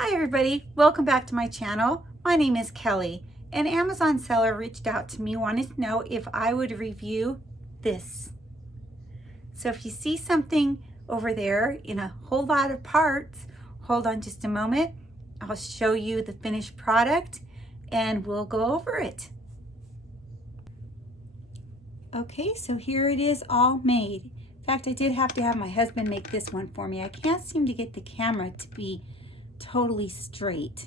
Hi everybody, welcome back to my channel. My name is Kelly. An Amazon seller reached out to me, wanted to know if I would review this. So if you see something over there in a whole lot of parts, hold on just a moment. I'll show you the finished product and we'll go over it. Okay, so here it is all made. In fact, I did have to have my husband make this one for me. I can't seem to get the camera to be totally straight.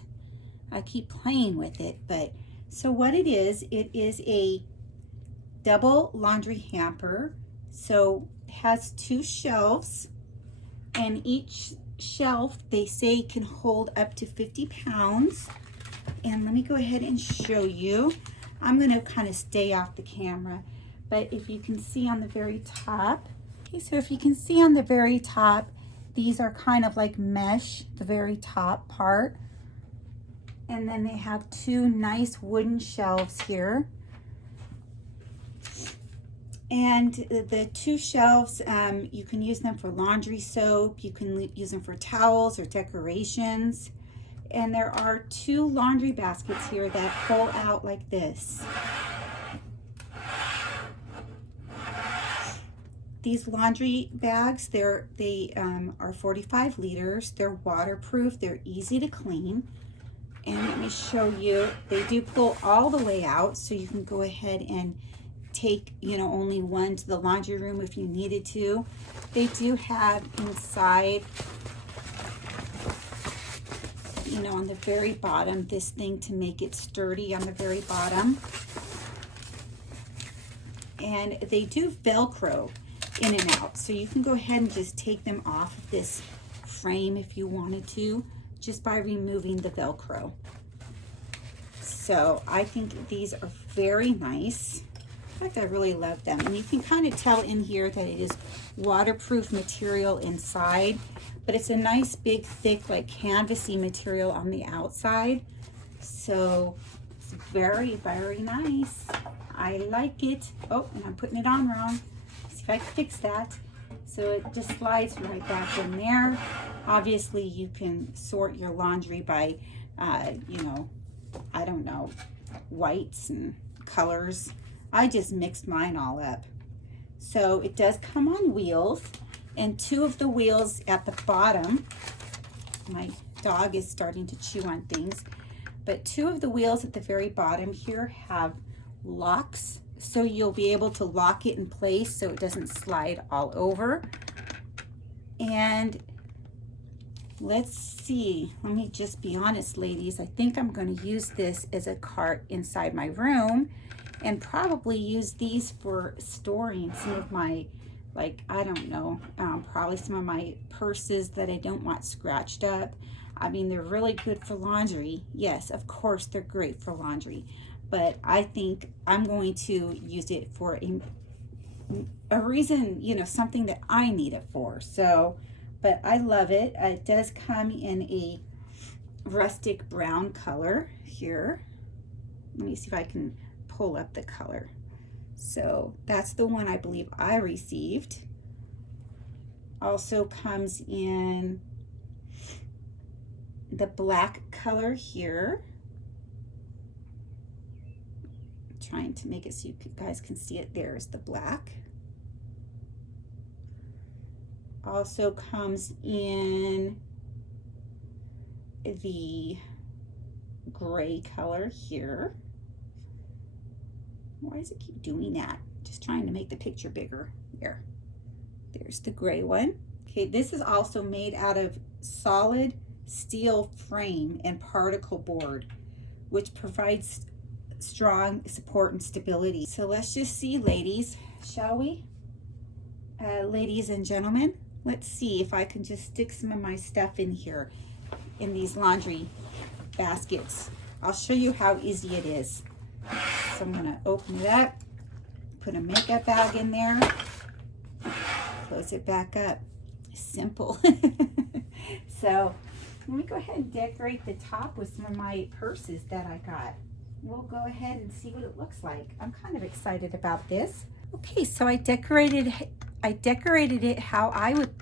I keep playing with it, but so what it is a double laundry hamper. So it has 2 shelves, and each shelf they say can hold up to 50 pounds. And let me go ahead and show you. I'm going to kind of stay off the camera, but if you can see on the very top, okay, so if you can see on the very top, these are kind of like mesh, the very top part. And then they have 2 nice wooden shelves here. And the 2 shelves, you can use them for laundry soap, you can use them for towels or decorations. And there are 2 laundry baskets here that pull out like this. These laundry bags, they are 45 liters. They're waterproof. They're easy to clean. And let me show you. They do pull all the way out, so you can go ahead and take, only one to the laundry room if you needed to. They do have inside, on the very bottom, this thing to make it sturdy on the very bottom. And they do Velcro in and out, so you can go ahead and just take them off of this frame if you wanted to, just by removing the Velcro. So I think these are very nice. In fact, I really love them. And you can kind of tell in here that it is waterproof material inside, but it's a nice big thick like canvasy material on the outside. So it's very, very nice. I like it. Oh, and I'm putting it on wrong. See if I can fix that. So it just slides right back in there. Obviously you can sort your laundry by, I don't know, whites and colors. I just mixed mine all up. So it does come on wheels, and 2 of the wheels at the bottom, my dog is starting to chew on things, but 2 of the wheels at the very bottom here have locks, so you'll be able to lock it in place so it doesn't slide all over. And let's see, let me just be honest, ladies, I think I'm going to use this as a cart inside my room, and probably use these for storing some of my, I don't know, probably some of my purses that I don't want scratched up. I mean, they're really good for laundry. Yes, of course, they're great for laundry. But I think I'm going to use it for a reason, something that I need it for. So, but I love it. It does come in a rustic brown color here. Let me see if I can pull up the color. So that's the one I believe I received. Also comes in the black color here. I'm trying to make it so you guys can see it. There's the black. Also comes in the gray color here. Why does it keep doing that? Just trying to make the picture bigger. There's the gray one. Okay, this is also made out of solid steel frame and particle board, which provides strong support and stability. So let's just see, ladies, shall we? Ladies and gentlemen, let's see if I can just stick some of my stuff in here in these laundry baskets. I'll show you how easy it is. So I'm going to open it up, put a makeup bag in there, close it back up. Simple. So let me go ahead and decorate the top with some of my purses that I got. We'll go ahead and see what it looks like. I'm kind of excited about this. Okay, so I decorated it how I would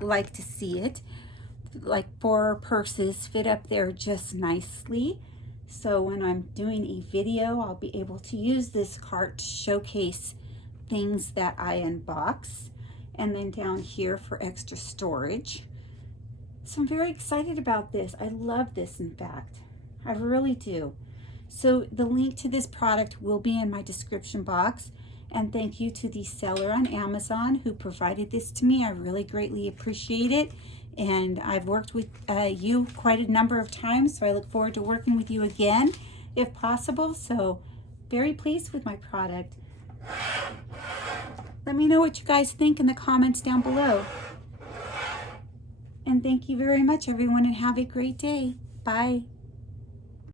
like to see it. like 4 purses fit up there just nicely. So when I'm doing a video, I'll be able to use this cart to showcase things that I unbox. And then down here for extra storage. So I'm very excited about this. I love this, in fact. I really do. So the link to this product will be in my description box. And thank you to the seller on Amazon who provided this to me. I really greatly appreciate it. And I've worked with you quite a number of times, so I look forward to working with you again if possible. So very pleased with my product. Let me know what you guys think in the comments down below. And thank you very much, everyone, and have a great day. Bye.